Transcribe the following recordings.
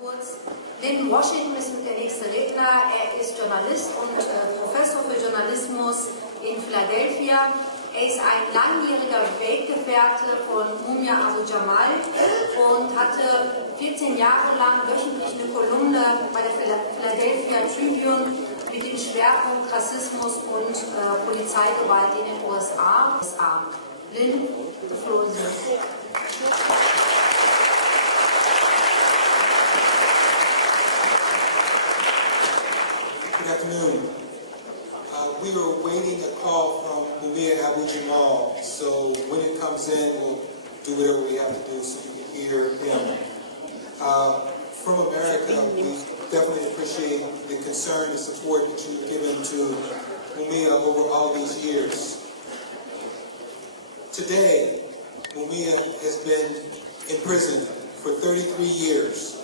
Kurz, Linn Washington ist der nächste Redner. Er ist Journalist und Professor für Journalismus in Philadelphia. Er ist ein langjähriger Weggefährte von Mumia Abu-Jamal und hatte 14 Jahre lang wöchentlich eine Kolumne bei der Philadelphia Tribune mit dem Schwerpunkt Rassismus und Polizeigewalt in den USA. Linn, the floor is yours. Good afternoon. We were awaiting a call from Mumia Abu-Jamal, so when it comes in, we'll do whatever we have to do so you can hear him. From America, we definitely appreciate the concern and support that you've given to Mumia over all these years. Today, Mumia has been in prison for 33 years.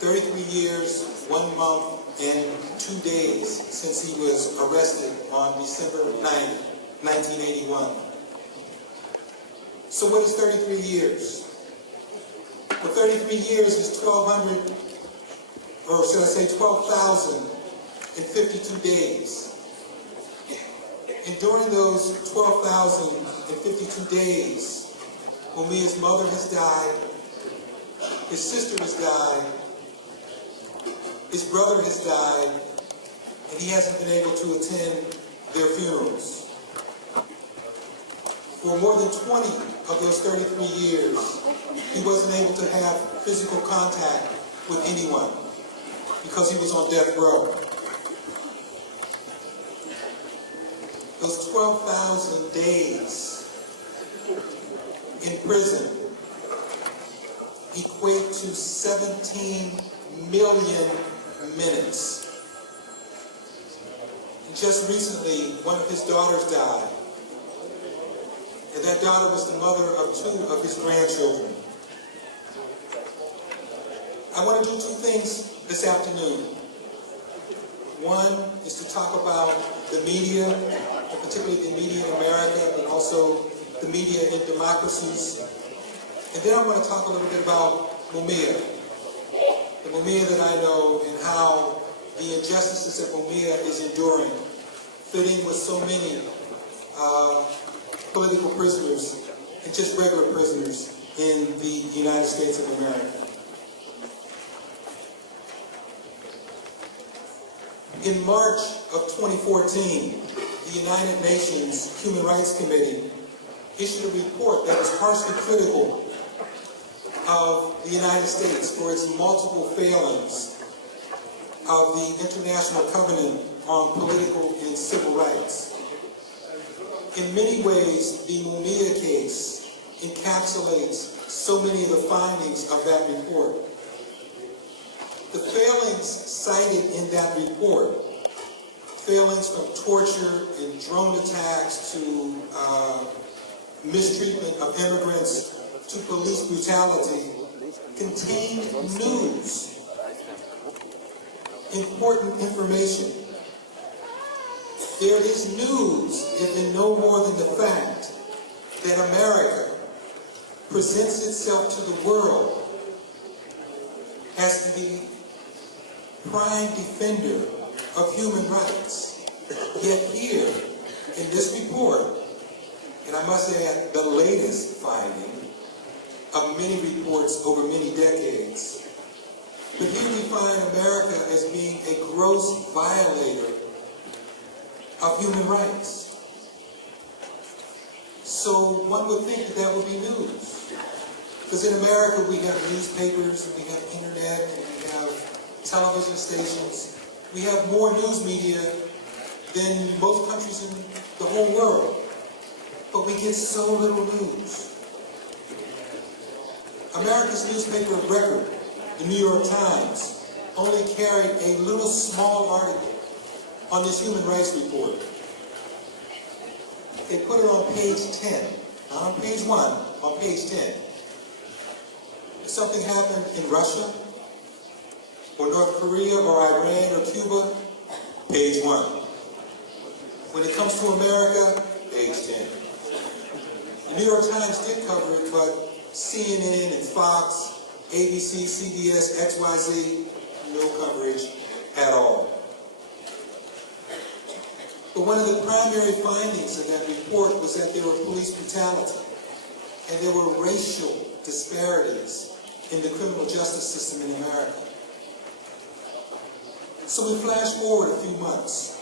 33 years, 1 month, and 2 days since he was arrested on December 9, 1981. So what is 33 years? Well, 33 years is 1,200, or should I say 12,052 days. And during those 12,052 days, Mumia's mother has died, his sister has died, his brother has died, and he hasn't been able to attend their funerals. For more than 20 of those 33 years, he wasn't able to have physical contact with anyone because he was on death row. Those 12,000 days in prison equate to 17 million minutes. And just recently, one of his daughters died. And that daughter was the mother of 2 of his grandchildren. I want to do 2 things this afternoon. One is to talk about the media, and particularly the media in America, but also the media in democracies. And then I want to talk a little bit about Mumia. The Mumia that I know, and how the injustices that Mumia is enduring fit in with so many political prisoners and just regular prisoners in the United States of America. In March of 2014, the United Nations Human Rights Committee issued a report that was harshly critical of the United States for its multiple failings of the International Covenant on Political and Civil Rights. In many ways, the Mumia case encapsulates so many of the findings of that report. The failings cited in that report, failings from torture and drone attacks to mistreatment of immigrants, to police brutality, contained news, important information. There is news, if in no more than the fact that America presents itself to the world as the prime defender of human rights. Yet here, in this report, and I must say the latest finding of many reports over many decades, but here we find America as being a gross violator of human rights. So one would think that that would be news. Because in America we have newspapers, and we have internet, and we have television stations. We have more news media than most countries in the whole world. But we get so little news. America's newspaper of record, the New York Times, only carried a little small article on this human rights report. They put it on page 10, not on page 1, on page 10. If something happened in Russia, or North Korea, or Iran, or Cuba, page 1. When it comes to America, page 10. The New York Times did cover it, but CNN and Fox ABC, CBS, XYZ, no coverage at all. But one of the primary findings of that report was that there were police brutality and there were racial disparities in the criminal justice system in America. So we flash forward a few months.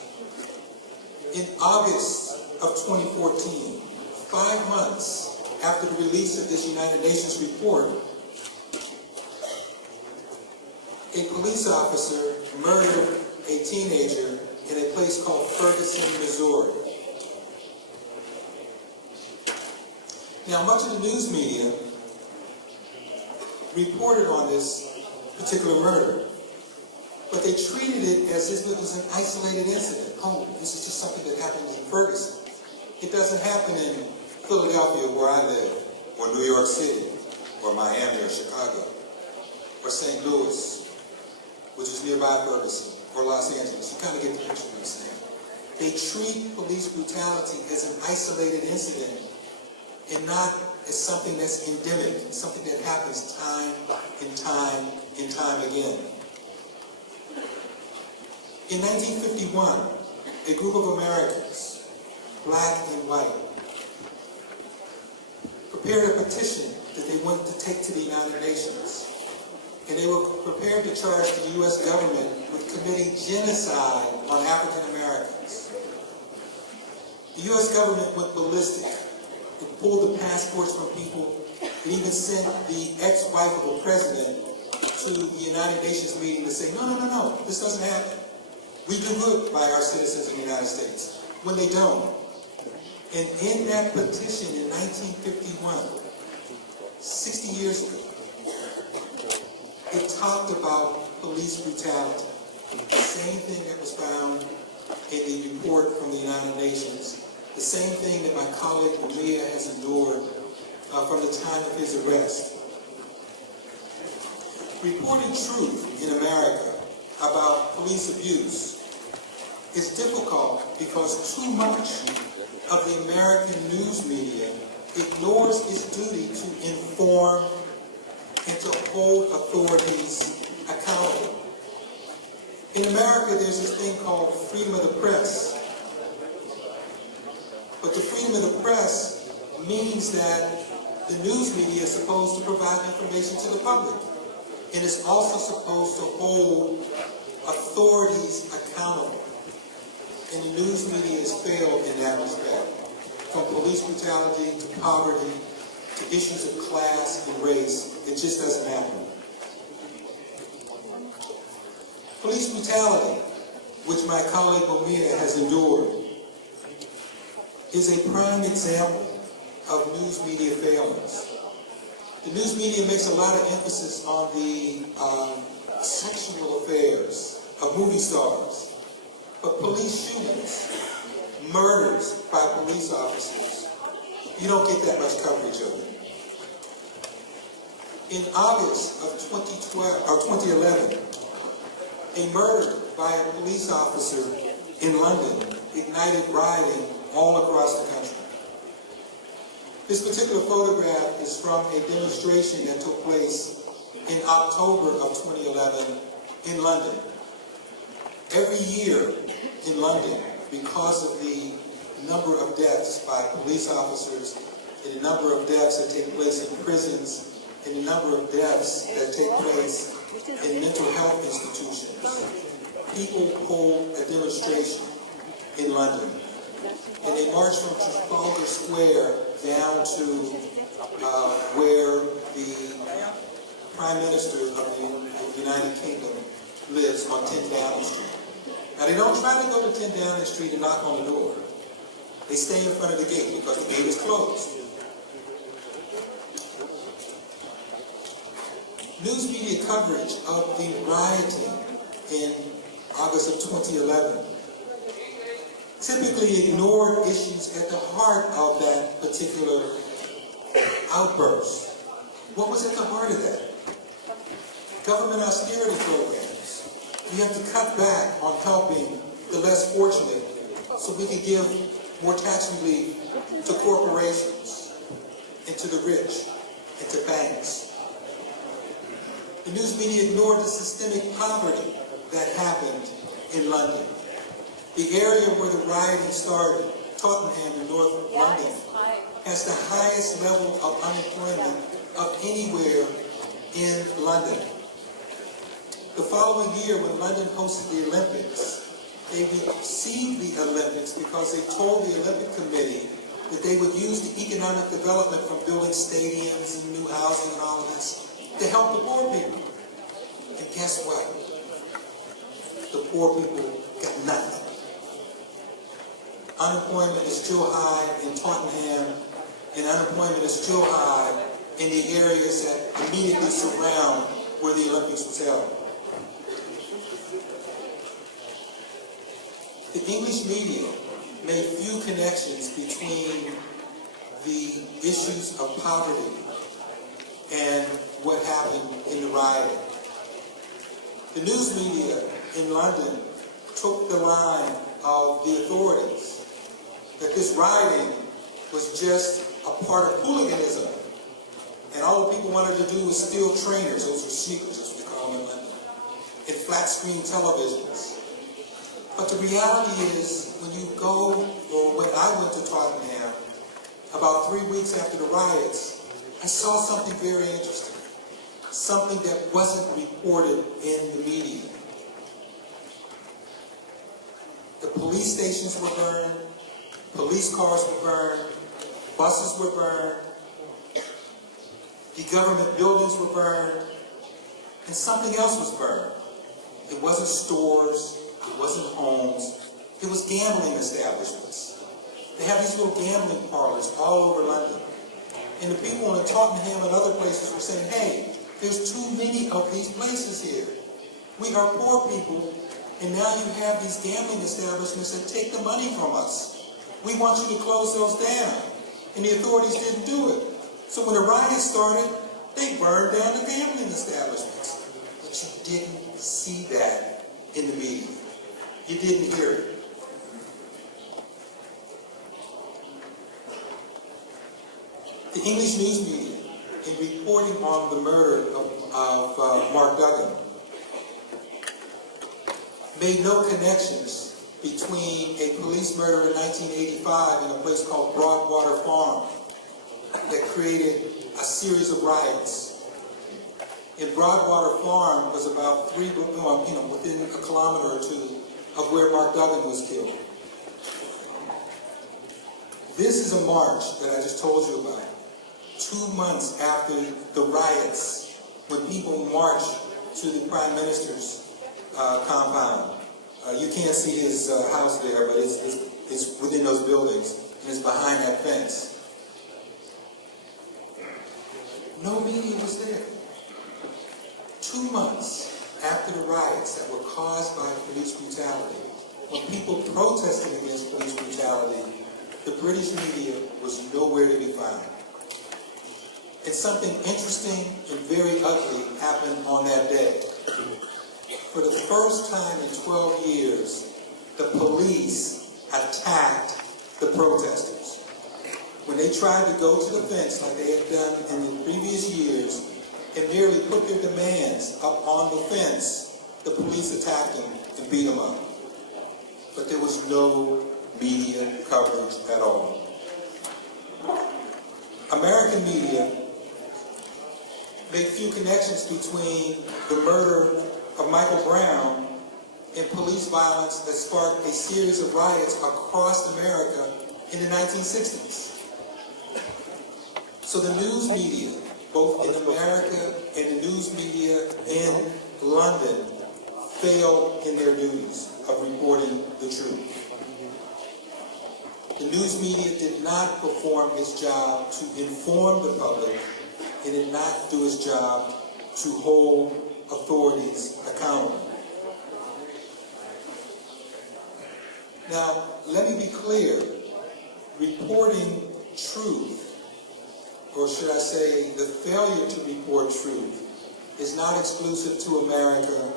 In August of 2014, 5 months after the release of this United Nations report, a police officer murdered a teenager in a place called Ferguson, Missouri. Now, much of the news media reported on this particular murder, but they treated it as if it was an isolated incident. Oh, this is just something that happened in Ferguson. It doesn't happen in Philadelphia, where I live, or New York City, or Miami, or Chicago, or St. Louis, which is nearby Ferguson, or Los Angeles. You kind of get the picture of what I'm saying. They treat police brutality as an isolated incident and not as something that's endemic, something that happens time and time and time again. In 1951, a group of Americans, black and white, prepared a petition that they wanted to take to the United Nations. And they were prepared to charge the U.S. government with committing genocide on African Americans. The U.S. government went ballistic. It pulled the passports from people. It even sent the ex-wife of the president to the United Nations meeting to say, no, this doesn't happen. We do good by our citizens in the United States. When they don't. And in that petition in 1951, 60 years ago, it talked about police brutality. The same thing that was found in the report from the United Nations. The same thing that my colleague Mumia has endured from the time of his arrest. Reporting truth in America about police abuse is difficult because too much of the American news media ignores its duty to inform and to hold authorities accountable. In America, there's this thing called freedom of the press. But the freedom of the press means that the news media is supposed to provide information to the public. And it's also supposed to hold authorities accountable. And the news media has failed in that respect. From police brutality to poverty to issues of class and race, it just doesn't happen. Police brutality, which my colleague Mumia has endured, is a prime example of news media failings. The news media makes a lot of emphasis on the sexual affairs of movie stars, but police shootings, murders by police officers, you don't get that much coverage of it. In August of 2011, a murder by a police officer in London ignited rioting all across the country. This particular photograph is from a demonstration that took place in October of 2011 in London. Every year in London, because of the number of deaths by police officers and the number of deaths that take place in prisons and the number of deaths that take place in mental health institutions, people hold a demonstration in London. And they march from Trafalgar Square down to where the Prime Minister of the United Kingdom lives on 10 Downing Street. Now, they don't try to go to 10 Downing Street and knock on the door. They stay in front of the gate because the gate is closed. News media coverage of the rioting in August of 2011 typically ignored issues at the heart of that particular outburst. What was at the heart of that? Government austerity programs. We have to cut back on helping the less fortunate so we can give more tax relief to corporations and to the rich and to banks. The news media ignored the systemic poverty that happened in London. The area where the rioting started, Tottenham in North London, has the highest level of unemployment of anywhere in London. The following year, when London hosted the Olympics, they received the Olympics because they told the Olympic Committee that they would use the economic development from building stadiums and new housing and all of this to help the poor people. And guess what? The poor people got nothing. Unemployment is still high in Tottenham, and unemployment is still high in the areas that immediately surround where the Olympics was held. The English media made few connections between the issues of poverty and what happened in the rioting. The news media in London took the line of the authorities that this rioting was just a part of hooliganism, and all the people wanted to do was steal trainers, those were sneakers as we call them in London, and flat screen televisions. But the reality is, when you go, or when I went to Tottenham, about 3 weeks after the riots, I saw something very interesting, something that wasn't reported in the media. The police stations were burned, police cars were burned, buses were burned, the government buildings were burned, and something else was burned. It wasn't stores, it wasn't homes, it was gambling establishments. They have these little gambling parlors all over London. And the people in Tottenham and other places were saying, hey, there's too many of these places here. We are poor people, and now you have these gambling establishments that take the money from us. We want you to close those down. And the authorities didn't do it. So when the riots started, they burned down the gambling establishments. But you didn't see that in the media. You didn't hear it. The English news media, in reporting on the murder of Mark Duggan, made no connections between a police murder in 1985 in a place called Broadwater Farm that created a series of riots. And Broadwater Farm was about within a kilometer or two of where Mark Duggan was killed. This is a march that I just told you about. 2 months after the riots, when people marched to the Prime Minister's compound. You can't see his house there, but it's within those buildings, and it's behind that fence. No media was there. 2 months after the riots that were caused by police brutality, when people protested against police brutality, the British media was nowhere to be found. And something interesting and very ugly happened on that day. For the first time in 12 years, the police attacked the protesters. When they tried to go to the fence like they had done in the previous years and merely put their demands up on the fence, the police attacked them and beat them up. But there was no media coverage at all. American media made few connections between the murder of Michael Brown and police violence that sparked a series of riots across America in the 1960s. So the news media, both in America and the news media in London, failed in their duties of reporting the truth. The news media did not perform its job to inform the public. It did not do its job to hold authorities accountable. Now, let me be clear. Reporting truth, or should I say the failure to report truth, is not exclusive to America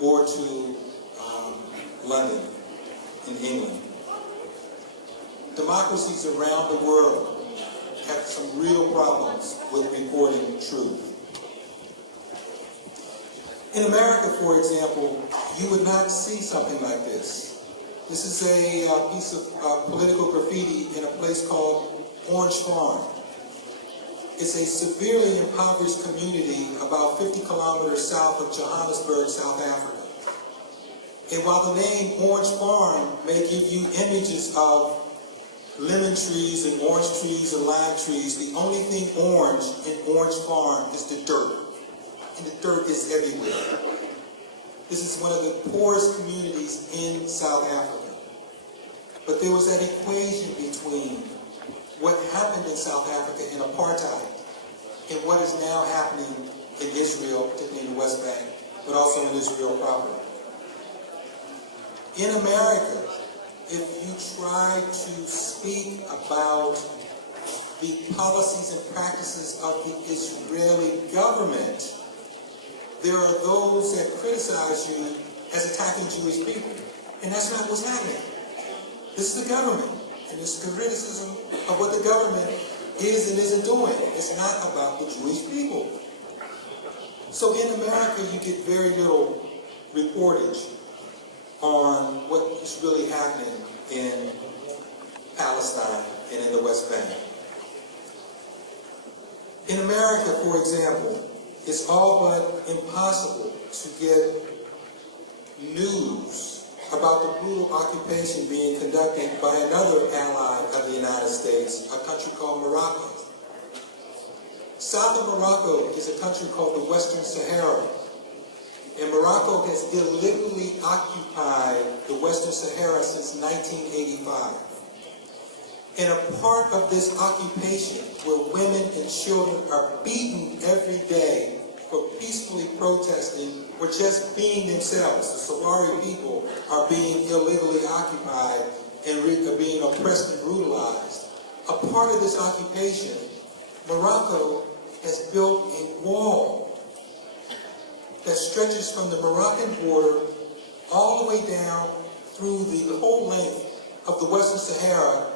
or to London in England. Democracies around the world have some real problems with reporting truth. In America, for example, you would not see something like this. This is a piece of political graffiti in a place called Orange Farm. It's a severely impoverished community about 50 kilometers south of Johannesburg, South Africa. And while the name Orange Farm may give you images of lemon trees and orange trees and lime trees, the only thing orange in Orange Farm is the dirt. And the dirt is everywhere. This is one of the poorest communities in South Africa. But there was that equation between what happened in South Africa in apartheid and what is now happening in Israel, particularly in the West Bank, but also in Israel proper. In America, if you try to speak about the policies and practices of the Israeli government, there are those that criticize you as attacking Jewish people. And that's not what's happening. This is the government. And it's criticism of what the government is and isn't doing. It's not about the Jewish people. So in America, you get very little reportage on what is really happening in Palestine and in the West Bank. In America, for example, it's all but impossible to get news about the brutal occupation being conducted by another ally of the United States, a country called Morocco. South of Morocco is a country called the Western Sahara. And Morocco has illegally occupied the Western Sahara since 1985. And a part of this occupation where women and children are beaten every day for peacefully protesting or just being themselves. The Sahrawi people are being illegally occupied and are being oppressed and brutalized. A part of this occupation, Morocco has built a wall that stretches from the Moroccan border all the way down through the whole length of the Western Sahara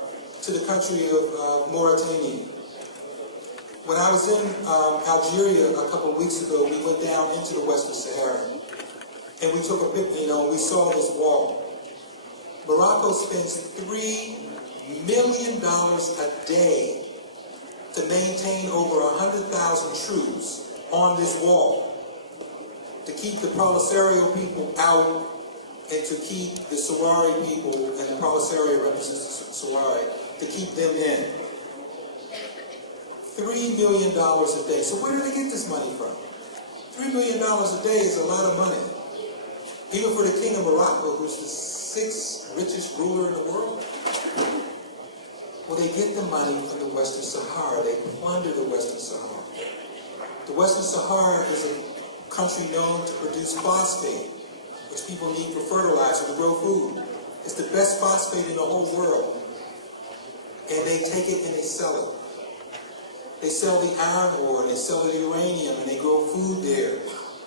to the country of Mauritania. When I was in Algeria a couple of weeks ago, we went down into the Western Sahara and we took a picture, we saw this wall. Morocco spends $3 million a day to maintain over 100,000 troops on this wall, to keep the Polisario people out and to keep the Sahrawi people, and the Polisario represents Sahrawi, to keep them in. $3 million a day. So where do they get this money from? $3 million a day is a lot of money. Even for the King of Morocco, who's the 6th richest ruler in the world. Well, they get the money from the Western Sahara. They plunder the Western Sahara. The Western Sahara is a country known to produce phosphate, which people need for fertilizer to grow food. It's the best phosphate in the whole world. And they take it and they sell it. They sell the iron ore, and they sell the uranium, and they grow food there,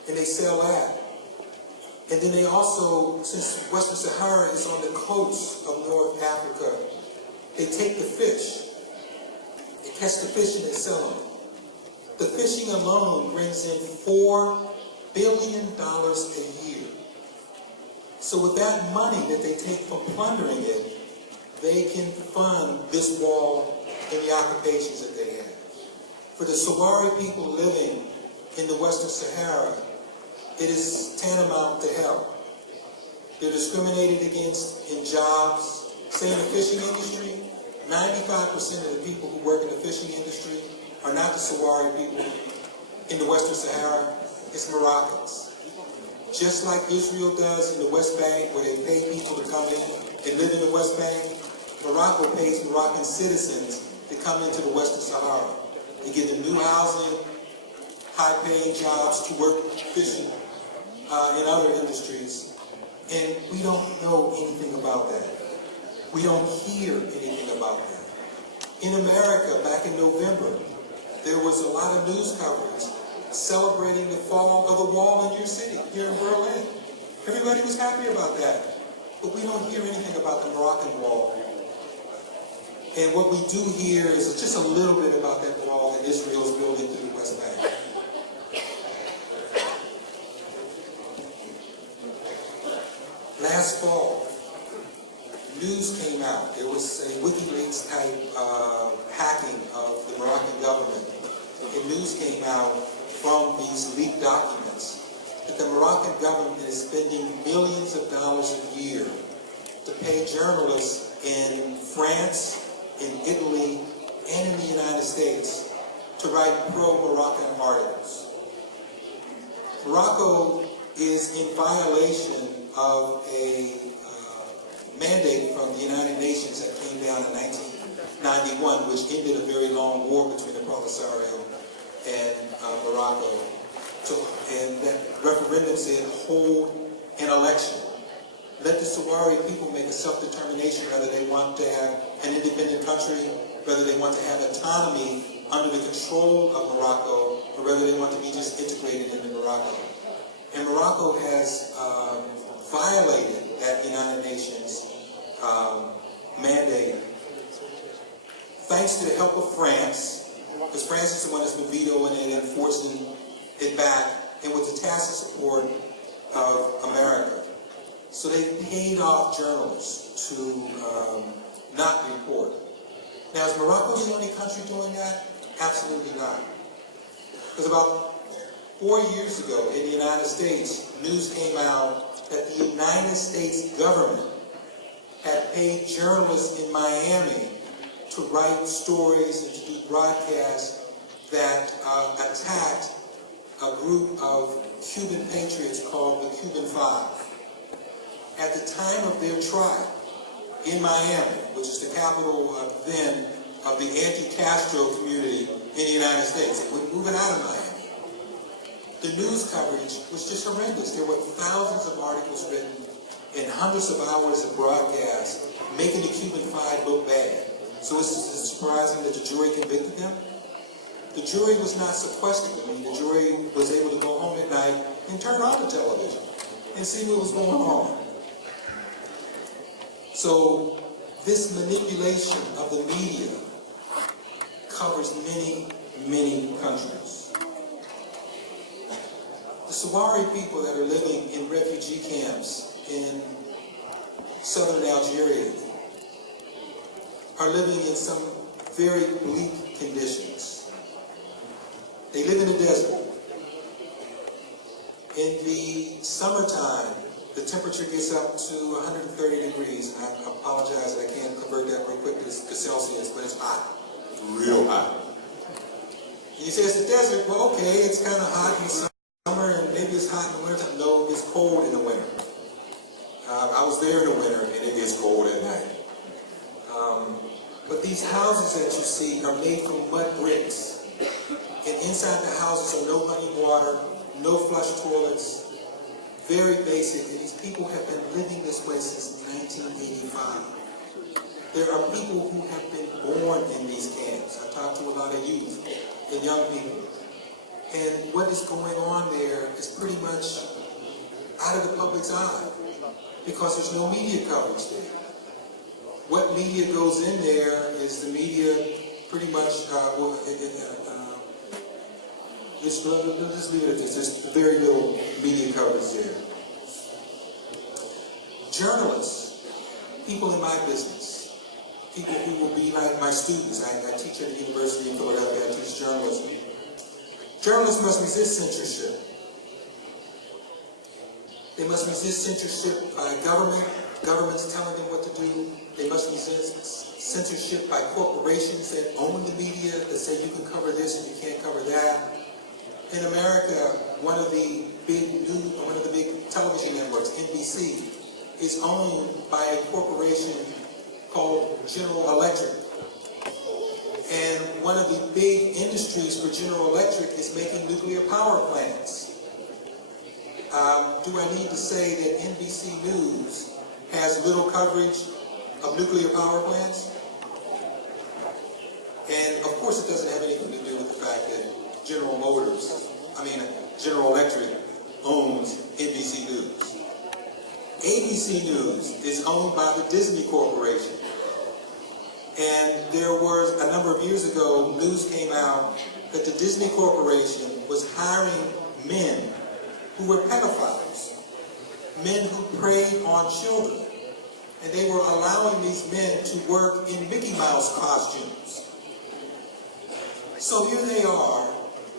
and they sell that. And then they also, since Western Sahara is on the coast of North Africa, they take the fish, they catch the fish and they sell them. The fishing alone brings in $4 billion a year. So with that money that they take from plundering it, they can fund this wall and the occupations that they have. For the Sahrawi people living in the Western Sahara, it is tantamount to hell. They're discriminated against in jobs. Say in the fishing industry, 95% of the people who work in the fishing industry are not the Sahrawi people in the Western Sahara, it's Moroccans. Just like Israel does in the West Bank, where they pay people to come in and live in the West Bank, Morocco pays Moroccan citizens to come into the Western Sahara. They give them new housing, high-paying jobs to work fishing in other industries. And we don't know anything about that. We don't hear anything about that. In America, back in November, there was a lot of news coverage celebrating the fall of the wall in your city, here in Berlin. Everybody was happy about that. But we don't hear anything about the Moroccan wall. And what we do hear is just a little bit about that wall that Israel is building through the West Bank. last fall, news came out. There was a WikiLeaks type hacking of the Moroccan government. And news came out from these leaked documents that the Moroccan government is spending millions of dollars a year to pay journalists in France, in Italy, and in the United States to write pro-Moroccan articles. Morocco is in violation of a mandate from the United Nations that came down in 1991, which ended a very long war between the Polisario and Morocco. And that referendum said, hold an election. Let the Sahrawi people make a self-determination whether they want to have an independent country, whether they want to have autonomy under the control of Morocco, or whether they want to be just integrated into Morocco. And Morocco has violated that United Nations mandate, thanks to the help of France, because France is the one that's been vetoing it and enforcing it back, and with the tacit support of America. So they paid off journalists to not report. Now, is Morocco the only country doing that? Absolutely not. Because about 4 years ago in the United States, news came out that the United States government had paid journalists in Miami to write stories and to do broadcasts that attacked a group of Cuban patriots called the Cuban Five. At the time of their trial in Miami, which is the capital then of the anti-Castro community in the United States, they wouldn't move it out of Miami. The news coverage was just horrendous. There were thousands of articles written and hundreds of hours of broadcasts making the Cuban Five look bad. So it's surprising that the jury convicted them. The jury was not sequestered. I mean, the jury was able to go home at night and turn on the television and see what was going on. So this manipulation of the media covers many, many countries. The Sahrawi people that are living in refugee camps in southern Algeria are living in some very bleak conditions. They live in the desert. In the summertime, the temperature gets up to 130 degrees. I apologize that I can't convert that real quick to Celsius, but it's hot. Real hot. And you say it's the desert. Well, okay, it's kind of hot in summer and maybe it's hot in the winter. No, it's cold in the winter. I was there in the winter and it is cold at night. But these houses that you see are made from mud bricks. And inside the houses are no running water, no flush toilets, very basic. And these people have been living this way since 1985. There are people who have been born in these camps. I talked to a lot of youth and young people. And what is going on there is pretty much out of the public's eye because there's no media coverage there. What media goes in there is the media pretty much, just leave it at this. There's very little media coverage there. Journalists, people in my business, people who will be like my students. I teach at the University of Philadelphia. I teach journalism. Journalists must resist censorship. They must resist censorship by governments telling them what to do. They must resist censorship by corporations that own the media, that say you can cover this and you can't cover that. In America, one of the big television networks, NBC, is owned by a corporation called General Electric. And one of the big industries for General Electric is making nuclear power plants. Do I need to say that NBC News has little coverage of nuclear power plants? And of course it doesn't have anything to do with the fact that General Electric owns NBC News. ABC News is owned by the Disney Corporation. And there was, a number of years ago, news came out that the Disney Corporation was hiring men who were pedophiles, men who preyed on children. And they were allowing these men to work in Mickey Mouse costumes. So here they are,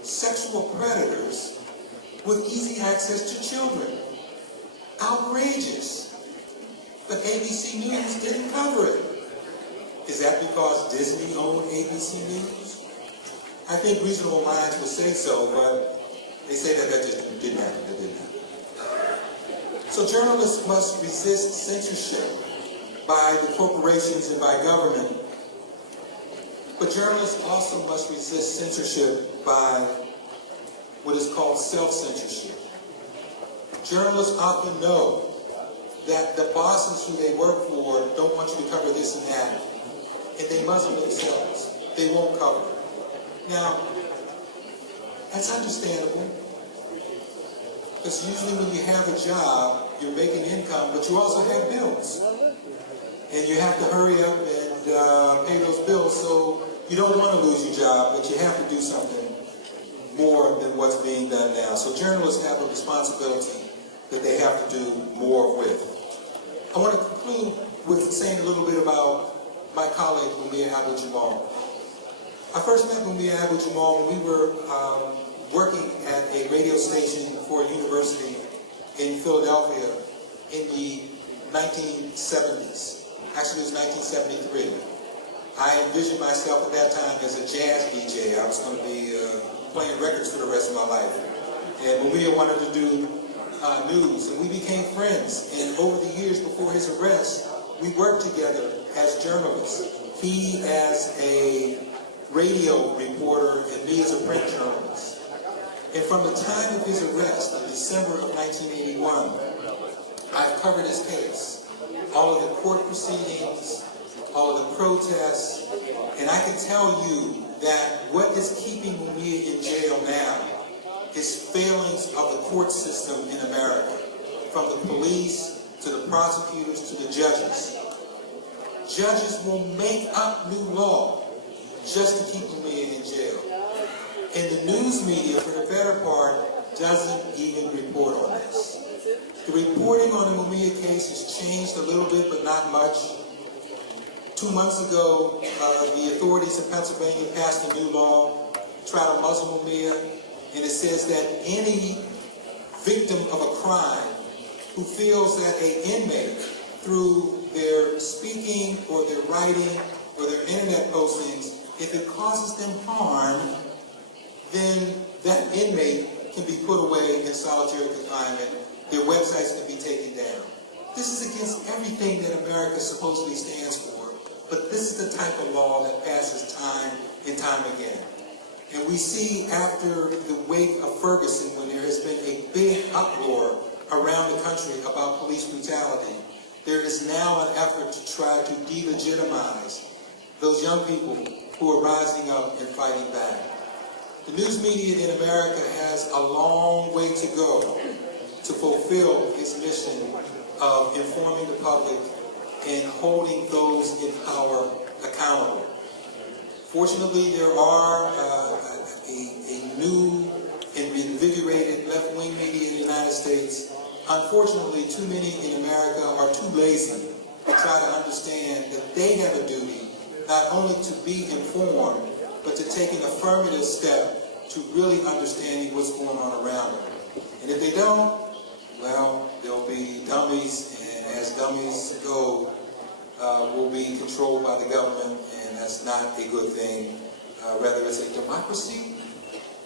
sexual predators with easy access to children. Outrageous. But ABC News didn't cover it. Is that because Disney owned ABC News? I think reasonable minds would say so, but they say that just didn't happen. That didn't happen. So journalists must resist censorship by the corporations and by government. But journalists also must resist censorship by what is called self-censorship. Journalists often know that the bosses who they work for don't want you to cover this and that, and they muzzle themselves. They won't cover it. Now, that's understandable, because usually when you have a job, you're making income, but you also have bills. And you have to hurry up and pay those bills, so you don't want to lose your job, but you have to do something more than what's being done now. So journalists have a responsibility that they have to do more with. I want to conclude with saying a little bit about my colleague, Mumia Abu-Jamal. I first met Mumia Abu-Jamal when we were working at a radio station for a university in Philadelphia in the 1970s. Actually, it was 1973. I envisioned myself at that time as a jazz DJ. I was going to be playing records for the rest of my life. And Mumia wanted to do news, and we became friends. And over the years before his arrest, we worked together as journalists. He as a radio reporter and me as a print journalist. And from the time of his arrest in December of 1981, I've covered his case. All of the court proceedings, all of the protests, and I can tell you that what is keeping Mumia in jail now is failings of the court system in America, from the police to the prosecutors to the judges. Judges will make up new law just to keep Mumia in jail. And the news media, for the better part, doesn't even report on this. The reporting on the Mumia case has changed a little bit, but not much. 2 months ago, the authorities in Pennsylvania passed a new law to try to muzzle Mumia, and it says that any victim of a crime who feels that an inmate, through their speaking or their writing or their internet postings, if it causes them harm, then that inmate can be put away in solitary confinement. Their websites can be taken down. This is against everything that America supposedly stands for, but this is the type of law that passes time and time again. And we see after the wake of Ferguson, when there has been a big uproar around the country about police brutality, there is now an effort to try to delegitimize those young people who are rising up and fighting back. The news media in America has a long way to go to fulfill its mission of informing the public and holding those in power accountable. Fortunately, there are a new and invigorated left-wing media in the United States. Unfortunately, too many in America are too lazy to try to understand that they have a duty not only to be informed, but to take an affirmative step to really understanding what's going on around them. And if they don't, well, there'll be dummies, and as dummies go, will be controlled by the government, and that's not a good thing, whether it's a democracy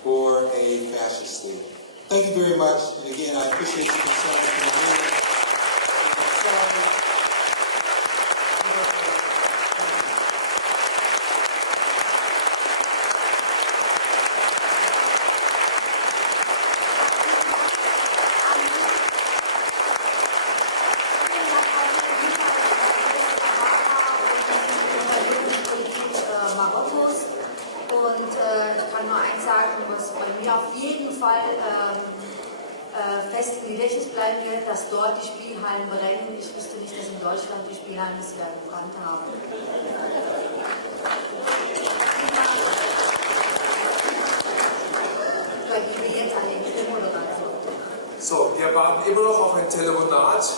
or a fascist state. Thank you very much, and again, I appreciate your concern for me. Fest im Gedächtnis bleiben wird, dass dort die Spielhallen brennen. Ich wüsste nicht, dass in Deutschland die Spielhallen bisher gebrannt haben. Ich übergebe jetzt an den Moderator. So, wir warten immer noch auf ein Telefonat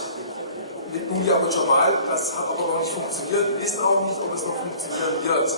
mit Mumia Abu-Jamal. Das hat aber noch nicht funktioniert. Wir wissen auch nicht, ob es noch funktionieren wird.